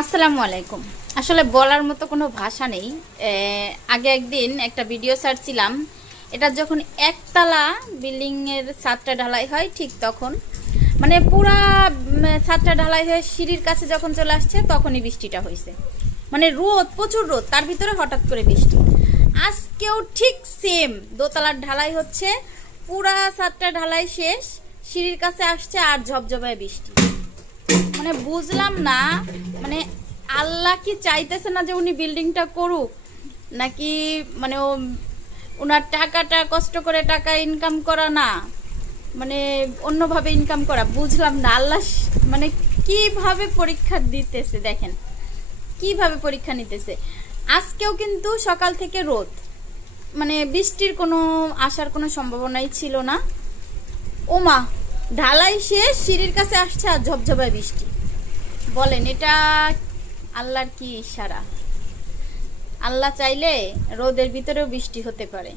আসসালামু আলাইকুম। আসলে বলার মতো কোনো ভাষা নেই। আগে একদিন একটা ভিডিও ছাড়ছিলাম, এটা যখন একতলা বিল্ডিংয়ের ছাদটা ঢালাই হয় ঠিক তখন, মানে পুরা ছাদটা ঢালাই হয়ে সিঁড়ির কাছে যখন চলে আসছে তখনই বৃষ্টিটা হয়েছে। মানে রোদ, প্রচুর রোদ, তার ভিতরে হঠাৎ করে বৃষ্টি। আজকেও ঠিক সেম, দোতলার ঢালাই হচ্ছে, পুরা ছাদটা ঢালাই শেষ, সিঁড়ির কাছে আসছে আর ঝপঝপায় বৃষ্টি। মানে বুঝলাম না, মানে আল্লাহ কি চাইতেছে না যে উনি বিল্ডিংটা করুক, নাকি মানে ওনার টাকাটা কষ্ট করে টাকা ইনকাম করা না, মানে অন্যভাবে ইনকাম করা, বুঝলাম না। আল্লাহ মানে কিভাবে পরীক্ষা দিতেছে দেখেন, কিভাবে পরীক্ষা নিতেছে। আজকেও কিন্তু সকাল থেকে রোদ, মানে বৃষ্টির কোনো আসার কোনো সম্ভাবনাই ছিল না। ওমা, ঢালাই শেষ, সিঁড়ির কাছে আসছে আর ঝপঝপায় বৃষ্টি। বলেন এটা আল্লাহর কি ইশারা? আল্লাহ চাইলে রোদের ভিতরেও বৃষ্টি হতে পারে।